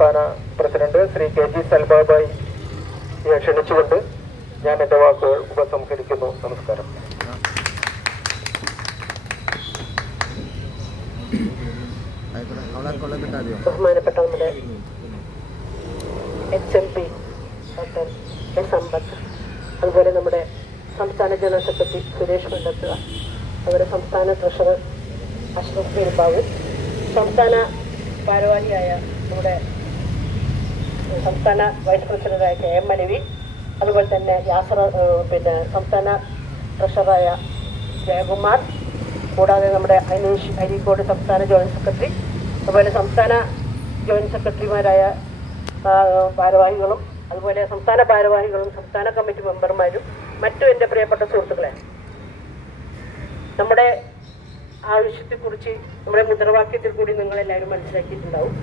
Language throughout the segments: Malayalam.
സംസ്ഥാന പ്രസിഡന്റ് ശ്രീ KG സൽബാബായി ക്ഷണിച്ചുകൊണ്ട് ഞാൻ എൻ്റെ വാക്കുകൾ ഉപസംഹരിക്കുന്നു. നമസ്കാരം. ബഹുമാനപ്പെട്ട നമ്മുടെ HMP ഡോക്ടർ എ സമ്പത്ത്, അതുപോലെ നമ്മുടെ സംസ്ഥാന ജനറൽ സെക്രട്ടറി സുരേഷ് മണ്ടത്തുക, അതുപോലെ സംസ്ഥാന ട്രഷറർ അഷ്റഫ് പെരുമ്പാവൂർ, സംസ്ഥാന ഭാരവാഹിയായ നമ്മുടെ സംസ്ഥാന വൈസ് പ്രസിഡന്റായ KM മലവി, അതുപോലെ തന്നെ സംസ്ഥാന ട്രഷററായ ജയകുമാർ, കൂടാതെ നമ്മുടെ അനീഷ് അരീക്കോട് സംസ്ഥാന ജോയിന്റ് സെക്രട്ടറി, അതുപോലെ സംസ്ഥാന ജോയിന്റ് സെക്രട്ടറിമാരായ ഭാരവാഹികളും, അതുപോലെ സംസ്ഥാന ഭാരവാഹികളും സംസ്ഥാന കമ്മിറ്റി മെമ്പർമാരും മറ്റും എൻ്റെ പ്രിയപ്പെട്ട സുഹൃത്തുക്കളെ, നമ്മുടെ ആവശ്യത്തെക്കുറിച്ച് നമ്മുടെ മുദ്രാവാക്യത്തിൽ കൂടി നിങ്ങളെല്ലാവരും മനസ്സിലാക്കിയിട്ടുണ്ടാവും.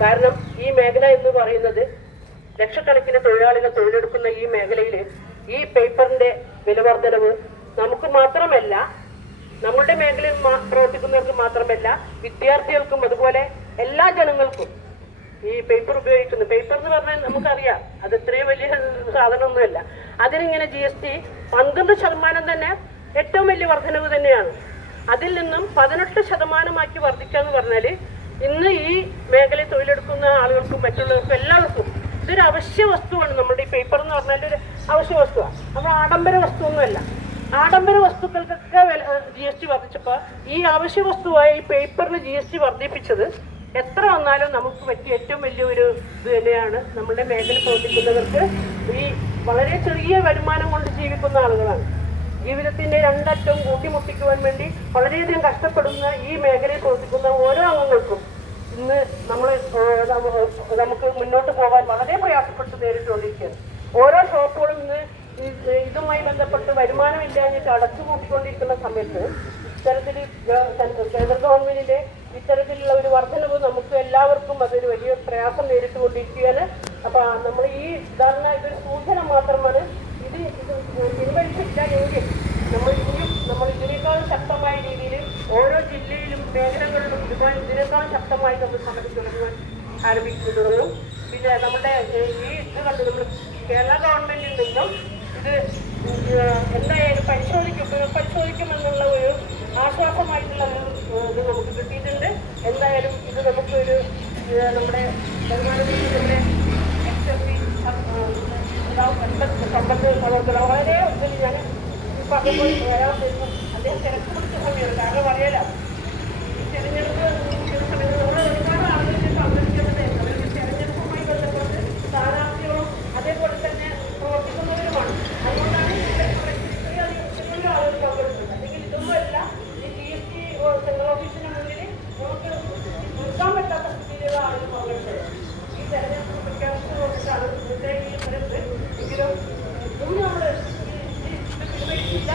കാരണം ഈ മേഖല എന്ന് പറയുന്നത് ലക്ഷക്കണക്കിന് തൊഴിലാളികൾ തൊഴിലെടുക്കുന്ന ഈ മേഖലയിൽ ഈ പേപ്പറിൻ്റെ വിലവർദ്ധനവ് നമുക്ക് മാത്രമല്ല, നമ്മുടെ മേഖലയിൽ പ്രവർത്തിക്കുന്നവർക്ക് മാത്രമല്ല, വിദ്യാർത്ഥികൾക്കും അതുപോലെ എല്ലാ ജനങ്ങൾക്കും ഈ പേപ്പർ ഉപയോഗിക്കുന്നു. പേപ്പർ എന്ന് പറഞ്ഞാൽ നമുക്കറിയാം അത് ഇത്രയും വലിയ സാധനമൊന്നുമല്ല. അതിനിങ്ങനെ GST 12% തന്നെ ഏറ്റവും വലിയ വർധനവ് തന്നെയാണ്. അതിൽ നിന്നും 18% വർദ്ധിക്കുക എന്ന് പറഞ്ഞാൽ ഇന്ന് ഈ മേഖലയിൽ തൊഴിലെടുക്കുന്ന ആളുകൾക്കും മറ്റുള്ളവർക്കും എല്ലാവർക്കും ഇതൊരു അവശ്യ വസ്തുവാണ്. നമ്മുടെ ഈ പേപ്പർ എന്ന് പറഞ്ഞാൽ ഒരു അവശ്യ വസ്തുവാണ്. നമ്മൾ ആഡംബര വസ്തുവൊന്നുമല്ല. ആഡംബര വസ്തുക്കൾക്കൊക്കെ GST വർദ്ധിച്ചപ്പോൾ ഈ അവശ്യ വസ്തുവായ ഈ പേപ്പറിന് GST വർദ്ധിപ്പിച്ചത് എത്ര വന്നാലും നമുക്ക് പറ്റിയ ഏറ്റവും വലിയൊരു ഇത് തന്നെയാണ്. നമ്മുടെ മേഖല പ്രവർത്തിക്കുന്നവർക്ക് ഈ വളരെ ചെറിയ വരുമാനം കൊണ്ട് ജീവിക്കുന്ന ആളുകളാണ്. ജീവിതത്തിൻ്റെ രണ്ടറ്റം കൂട്ടിമുട്ടിക്കുവാൻ വേണ്ടി വളരെയധികം കഷ്ടപ്പെടുന്ന ഈ മേഖലയിൽ പ്രവർത്തിക്കുന്ന ഓരോ അംഗങ്ങൾക്കും ഇന്ന് നമുക്ക് മുന്നോട്ട് പോകാൻ വളരെ പ്രയാസപ്പെട്ട് നേരിട്ടുകൊണ്ടിരിക്കുകയാണ്. ഓരോ ഷോപ്പുകളും ഇന്ന് ഇതുമായി ബന്ധപ്പെട്ട് വരുമാനമില്ലാഞ്ഞിട്ട് അടച്ചുപൂട്ടിക്കൊണ്ടിരിക്കുന്ന സമയത്ത് ഇത്തരത്തിൽ കേന്ദ്ര ഗവൺമെന്റിന്റെ ഇത്തരത്തിലുള്ള ഒരു വർധനവ് നമുക്ക് എല്ലാവർക്കും അതൊരു വലിയ പ്രയാസം നേരിട്ടുകൊണ്ടിരിക്കുകയാണ്. അപ്പൊ നമ്മൾ ഈ ധാരണ ഇതൊരു സൂചന മാത്രമാണ്. ഇത് പിൻവലിച്ചില്ലെങ്കിൽ നമ്മൾ ഇതിനേക്കാളും ശക്തമായ രീതിയിൽ ഓരോ ജില്ലയിലും മേഖലകളിലും ഇതിനേക്കാളും ശക്തമായി നമ്മൾ സമരം തുടങ്ങുവാൻ ആരംഭിക്കുന്നു. പിന്നെ നമ്മുടെ ഈ ഇത് കണ്ട് നമ്മൾ കേരള ഗവൺമെന്റിൽ നിന്നും ഇത് എന്തായാലും പരിശോധിക്കുമെന്നുള്ള ഒരു ആശ്വാസമായിട്ടുള്ള ഒരു ഇത് നമുക്ക് കിട്ടിയിട്ടുണ്ട്. എന്തായാലും ഇത് നമുക്കൊരു നമ്മുടെ വരുമാനത്തിന്റെ HMP സമ്പത്ത് വളർത്തണം. വളരെ ഇതിൽ ഞാൻ പറഞ്ഞപ്പോൾ വരാൻ തരുന്നു. അദ്ദേഹം തിരക്ക് പിടിച്ച സമയമാണ്. കാരണം അറിയാലോ ഈ തെരഞ്ഞെടുപ്പ് സമയത്ത് നമ്മൾ ഒരുപാട് ആളുകൾ സംരക്ഷിക്കുന്നത് തെരഞ്ഞെടുപ്പുമായി ബന്ധപ്പെട്ട് സ്ഥാനാർത്ഥികളും അതേപോലെ തന്നെ പ്രവർത്തിക്കുന്നവരുമാണ്. അതുകൊണ്ടാണ് ഇത്രയും ആളുകൾ പങ്കെടുക്കുന്നത്. അല്ലെങ്കിൽ ഇതൊന്നുമല്ല ഈ GST സെൻട്രൽ ഓഫീസിന് മുന്നിൽ നമുക്ക് നിൽക്കാൻ പറ്റാത്ത സ്ഥിതിയിലുള്ള ആളുകൾ പങ്കെടുത്തത്. ഈ തെരഞ്ഞെടുപ്പ് പ്രഖ്യാപിച്ചു നോക്കിയിട്ടാണ് ഇന്നത്തെ ഈ സ്ഥലത്ത് എങ്കിലും ഇന്ന് നമ്മൾ ഇല്ല